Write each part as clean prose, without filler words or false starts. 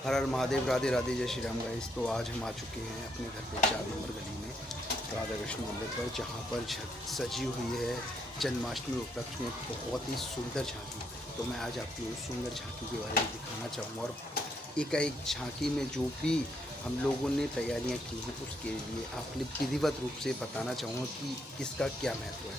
हर हर महादेव, राधे राधे, जय श्री राम गाइस। तो आज हम आ चुके हैं अपने घर पे 4 नंबर गली में राधा कृष्ण मंदिर पर, जहाँ पर सजी हुई है जन्माष्टमी उपलक्ष्य में बहुत ही सुंदर झांकी। तो मैं आज आपको उस सुंदर झांकी के बारे में दिखाना चाहूँगा, और एकाएक झांकी में जो भी हम लोगों ने तैयारियां की हैं उसके लिए आपने विधिवत रूप से बताना चाहूँगा कि इसका क्या महत्व है।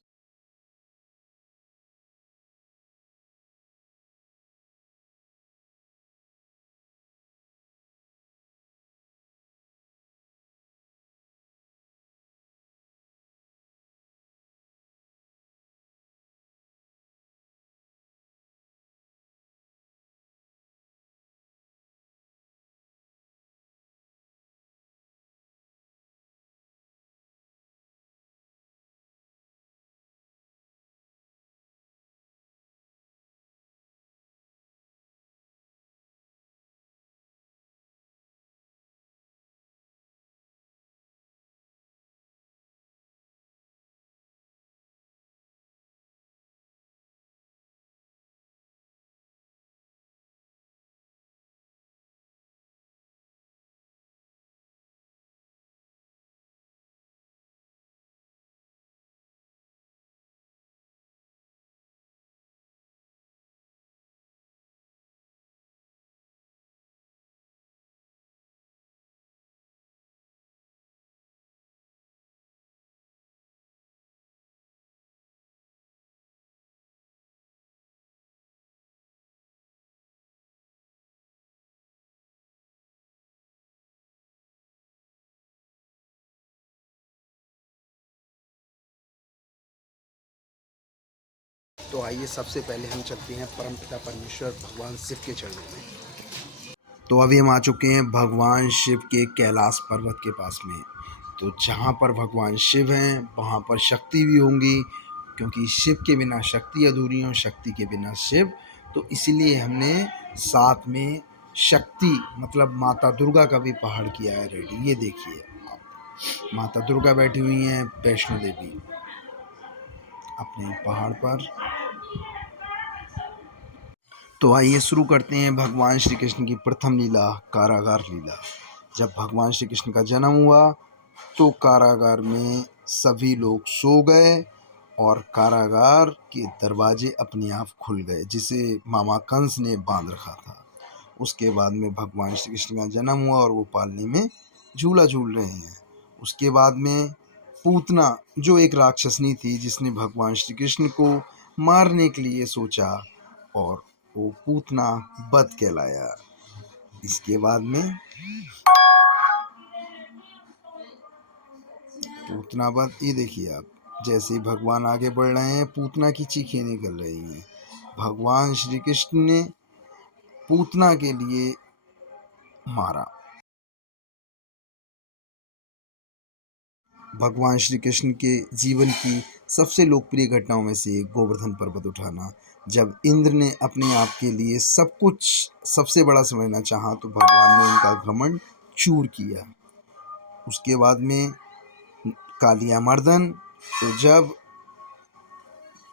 तो आइए सबसे पहले हम चलते हैं परमपिता परमेश्वर भगवान शिव के चरणों में। तो अभी हम आ चुके हैं भगवान शिव के कैलाश पर्वत के पास में। तो जहाँ पर भगवान शिव हैं वहाँ पर शक्ति भी होंगी, क्योंकि शिव के बिना शक्ति अधूरी और शक्ति के बिना शिव। तो इसीलिए हमने साथ में शक्ति मतलब माता दुर्गा का भी पहाड़ किया है रेडी। ये देखिए आप, माता दुर्गा बैठी हुई हैं वैष्णो देवी अपने पहाड़ पर। तो आइए शुरू करते हैं भगवान श्री कृष्ण की प्रथम लीला, कारागार लीला। जब भगवान श्री कृष्ण का जन्म हुआ तो कारागार में सभी लोग सो गए और कारागार के दरवाजे अपने आप खुल गए, जिसे मामा कंस ने बांध रखा था। उसके बाद में भगवान श्री कृष्ण का जन्म हुआ और वो पालने में झूला झूल रहे हैं। उसके बाद में पूतना, जो एक राक्षसनी थी जिसने भगवान श्री कृष्ण को मारने के लिए सोचा, और वो पूतना बध कहलाया। इसके बाद में पूतना बध, ये देखिए आप, जैसे ही भगवान आगे बढ़ रहे हैं पूतना की चीखें निकल रही हैं। भगवान श्री कृष्ण ने पूतना के लिए मारा। भगवान श्री कृष्ण के जीवन की सबसे लोकप्रिय घटनाओं में से एक गोवर्धन पर्वत उठाना। जब इंद्र ने अपने आप के लिए सब कुछ सबसे बड़ा समझना चाहा तो भगवान ने उनका घमंड चूर किया। उसके बाद में कालिया मर्दन। तो जब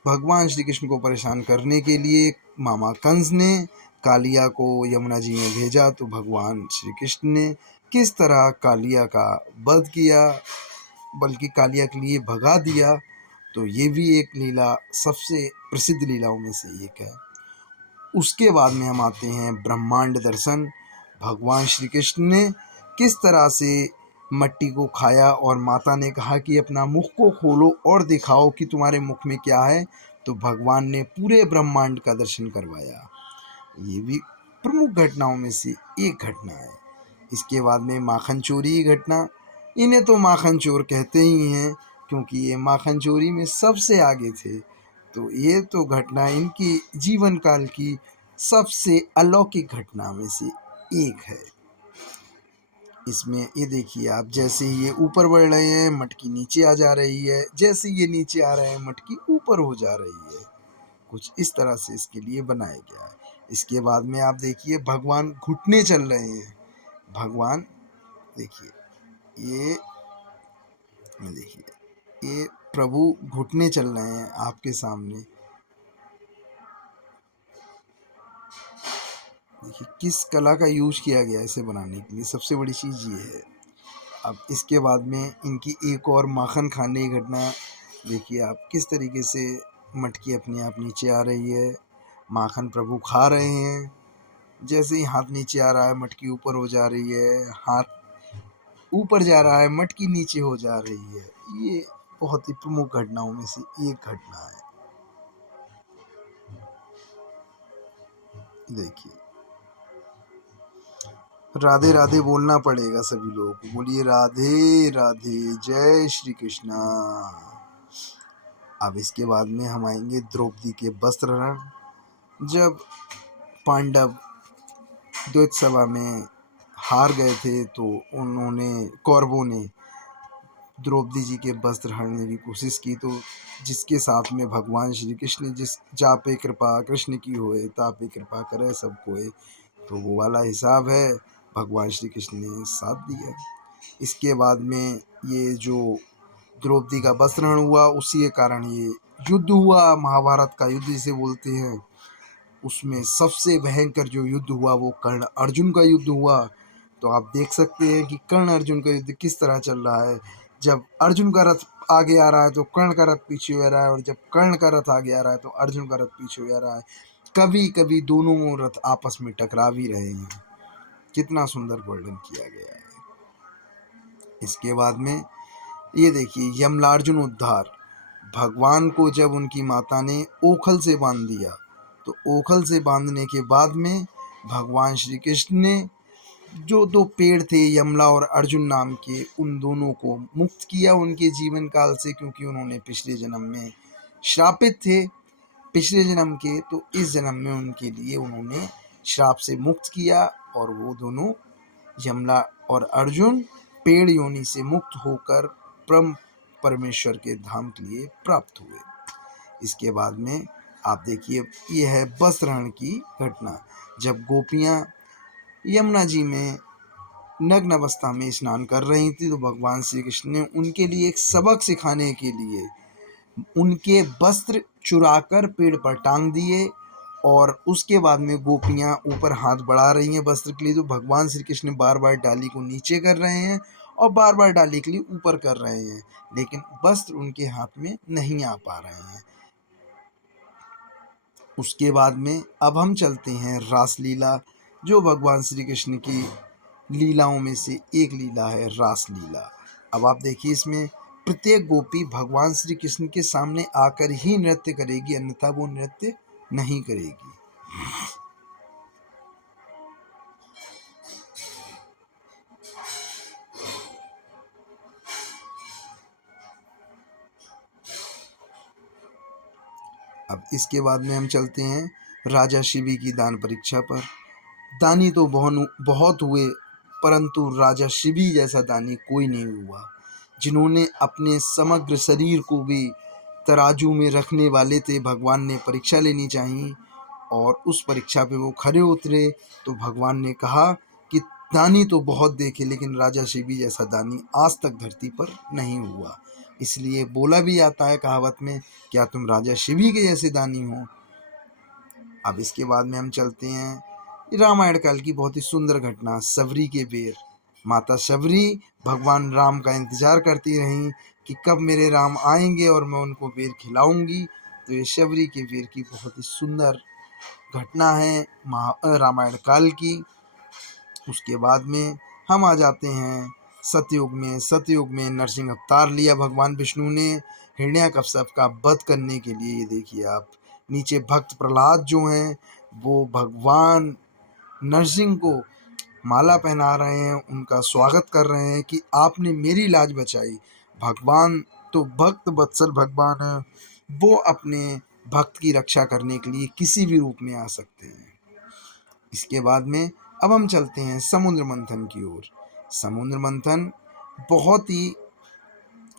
भगवान श्री कृष्ण को परेशान करने के लिए मामा कंस ने कालिया को यमुना जी में भेजा, तो भगवान श्री कृष्ण ने किस तरह कालिया का वध किया, बल्कि कालिया के लिए भगा दिया। तो ये भी एक लीला सबसे प्रसिद्ध लीलाओं में से एक है। उसके बाद में हम आते हैं ब्रह्मांड दर्शन। भगवान श्री कृष्ण ने किस तरह से मट्टी को खाया और माता ने कहा कि अपना मुख को खोलो और दिखाओ कि तुम्हारे मुख में क्या है। तो भगवान ने पूरे ब्रह्मांड का दर्शन करवाया। ये भी प्रमुख घटनाओं में से एक घटना है। इसके बाद में माखन चोरी की घटना। इन्हें तो माखन चोर कहते ही हैं, क्योंकि ये माखन चोरी में सबसे आगे थे। तो ये तो घटना इनकी जीवन काल की सबसे अलौकिक घटना में से एक है। इसमें ये देखिए आप, जैसे ही ये ऊपर बढ़ रहे हैं मटकी नीचे आ जा रही है, जैसे ये नीचे आ रहे हैं मटकी ऊपर हो जा रही है। कुछ इस तरह से इसके लिए बनाया गया है। इसके बाद में आप देखिए भगवान घुटने चल रहे हैं। भगवान देखिए, ये देखिए ये प्रभु घुटने चल रहे हैं आपके सामने। देखिए किस कला का यूज किया गया है इसे बनाने के लिए, सबसे बड़ी चीज़ ये है। अब इसके बाद में इनकी एक और माखन खाने की घटना देखिए आप, किस तरीके से मटकी अपने आप नीचे आ रही है, माखन प्रभु खा रहे हैं। जैसे ही हाथ नीचे आ रहा है मटकी ऊपर हो जा रही है, हाथ ऊपर जा रहा है मटकी नीचे हो जा रही है। ये बहुत ही प्रमुख घटनाओं में से एक घटना है। देखिए राधे राधे बोलना पड़ेगा सभी लोगों को, बोलिए राधे राधे, जय श्री कृष्णा। अब इसके बाद में हम आएंगे द्रौपदी के वस्त्र हरण। जब पांडव द्वैत सभा में हार गए थे तो उन्होंने, कौरवों ने द्रौपदी जी के वस्त्र हरने की कोशिश की, तो जिसके साथ में भगवान श्री कृष्ण, जिस जा पे कृपा कृष्ण की होए ता पे कृपा करे सब कोई, तो वो वाला हिसाब है, भगवान श्री कृष्ण ने साथ दिया। इसके बाद में ये जो द्रौपदी का वस्त्र हरण हुआ, उसी के कारण ये युद्ध हुआ, महाभारत का युद्ध जिसे बोलते हैं। उसमें सबसे भयंकर जो युद्ध हुआ वो कर्ण अर्जुन का युद्ध हुआ। तो आप देख सकते हैं कि कर्ण अर्जुन का युद्ध किस तरह चल रहा है। जब अर्जुन का रथ आगे आ रहा है तो कर्ण का रथ पीछे हो रहा है, और जब कर्ण का रथ आगे आ रहा है तो अर्जुन का रथ पीछे हो रहा है। कभी कभी दोनों रथ आपस में टकरा भी रहे हैं। कितना सुंदर वर्णन किया गया है। इसके बाद में ये देखिए यमलार्जुन उद्धार। भगवान को जब उनकी माता ने ओखल से बांध दिया, तो ओखल से बांधने के बाद में भगवान श्री कृष्ण ने जो दो पेड़ थे यमला और अर्जुन नाम के, उन दोनों को मुक्त किया उनके जीवन काल से, क्योंकि उन्होंने पिछले जन्म में श्रापित थे पिछले जन्म के, तो इस जन्म में उनके लिए उन्होंने श्राप से मुक्त किया, और वो दोनों यमला और अर्जुन पेड़ योनि से मुक्त होकर परम परमेश्वर के धाम के लिए प्राप्त हुए। इसके बाद में आप देखिए ये है वस्त्र हरण की घटना। जब गोपियाँ यमुना जी में नग्न अवस्था में स्नान कर रही थी, तो भगवान श्री कृष्ण ने उनके लिए एक सबक सिखाने के लिए उनके वस्त्र चुराकर पेड़ पर टांग दिए, और उसके बाद में गोपियाँ ऊपर हाथ बढ़ा रही हैं वस्त्र के लिए, तो भगवान श्री कृष्ण बार बार डाली को नीचे कर रहे हैं और बार बार डाली के लिए ऊपर कर रहे हैं, लेकिन वस्त्र उनके हाथ में नहीं आ पा रहे हैं। उसके बाद में अब हम चलते हैं रासलीला, जो भगवान श्री कृष्ण की लीलाओं में से एक लीला है रासलीला। अब आप देखिए इसमें प्रत्येक गोपी भगवान श्री कृष्ण के सामने आकर ही नृत्य करेगी, अन्यथा वो नृत्य नहीं करेगी। अब इसके बाद में हम चलते हैं राजा शिवी की दान परीक्षा पर। दानी तो बहुत हुए, परंतु राजा शिवी जैसा दानी कोई नहीं हुआ, जिन्होंने अपने समग्र शरीर को भी तराजू में रखने वाले थे। भगवान ने परीक्षा लेनी चाहिए, और उस परीक्षा पे वो खरे उतरे, तो भगवान ने कहा कि दानी तो बहुत देखे, लेकिन राजा शिवी जैसा दानी आज तक धरती पर नहीं हुआ। इसलिए बोला भी आता है कहावत में, क्या तुम राजा शिवी के जैसे दानी हो। अब इसके बाद में हम चलते हैं रामायण काल की बहुत ही सुंदर घटना, शबरी के बेर। माता शबरी भगवान राम का इंतजार करती रहीं कि कब मेरे राम आएंगे और मैं उनको बेर खिलाऊंगी। तो ये शबरी के बेर की बहुत ही सुंदर घटना है रामायण काल की। उसके बाद में हम आ जाते हैं सतयुग में। सतयुग में नरसिंह अवतार लिया भगवान विष्णु ने हिरण्यकश्यप का वध करने के लिए। ये देखिए आप नीचे भक्त प्रहलाद जो हैं वो भगवान नरसिंह को माला पहना रहे हैं, उनका स्वागत कर रहे हैं कि आपने मेरी लाज बचाई। भगवान तो भक्त वत्सल भगवान है, वो अपने भक्त की रक्षा करने के लिए किसी भी रूप में आ सकते हैं। इसके बाद में अब हम चलते हैं समुद्र मंथन की ओर। समुद्र मंथन बहुत ही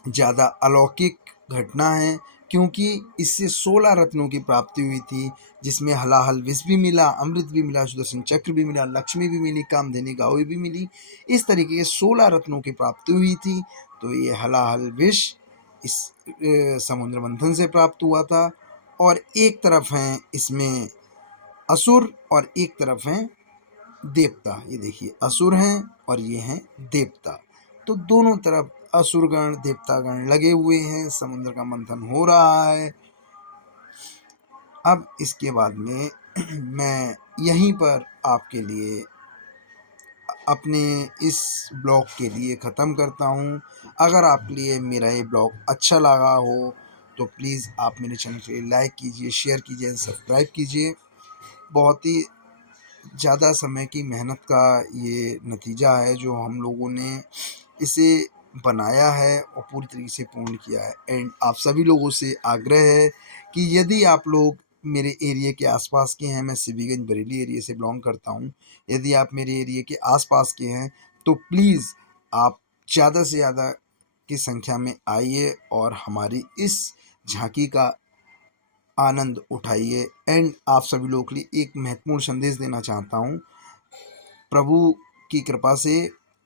ज़्यादा अलौकिक घटना है, क्योंकि इससे 16 रत्नों की प्राप्ति हुई थी, जिसमें हलाहल विष भी मिला, अमृत भी मिला, सुदर्शन चक्र भी मिला, लक्ष्मी भी मिली, कामधेनी गाय भी मिली। इस तरीके के 16 रत्नों की प्राप्ति हुई थी। तो ये हलाहल विष इस समुद्र मंथन से प्राप्त हुआ था। और एक तरफ हैं इसमें असुर और एक तरफ हैं देवता। ये देखिए असुर हैं और ये हैं देवता। तो दोनों तरफ असुरगण देवतागण लगे हुए हैं, समुद्र का मंथन हो रहा है। अब इसके बाद में मैं यहीं पर आपके लिए अपने इस ब्लॉग के लिए ख़त्म करता हूँ। अगर आपके लिए मेरा ये ब्लॉग अच्छा लगा हो तो प्लीज़ आप मेरे चैनल को लाइक कीजिए, शेयर कीजिए, सब्सक्राइब कीजिए। बहुत ही ज़्यादा समय की मेहनत का ये नतीजा है जो हम लोगों ने इसे बनाया है और पूरी तरीके से पूर्ण किया है। एंड आप सभी लोगों से आग्रह है कि यदि आप लोग मेरे एरिया के आसपास के हैं, मैं सिबीगंज बरेली एरिया से बिलोंग करता हूँ, यदि आप मेरे एरिया के आसपास के हैं तो प्लीज़ आप ज़्यादा से ज़्यादा की संख्या में आइए और हमारी इस झांकी का आनंद उठाइए। एंड आप सभी लोगों के लिए एक महत्वपूर्ण संदेश देना चाहता हूँ। प्रभु की कृपा से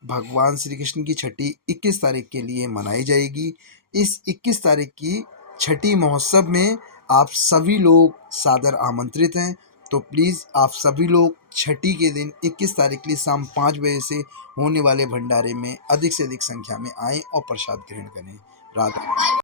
भगवान श्री कृष्ण की छठी 21 तारीख के लिए मनाई जाएगी। इस 21 तारीख की छठी महोत्सव में आप सभी लोग सादर आमंत्रित हैं। तो प्लीज़ आप सभी लोग छठी के दिन 21 तारीख के लिए शाम 5 बजे से होने वाले भंडारे में अधिक से अधिक संख्या में आएँ और प्रसाद ग्रहण करें। राधा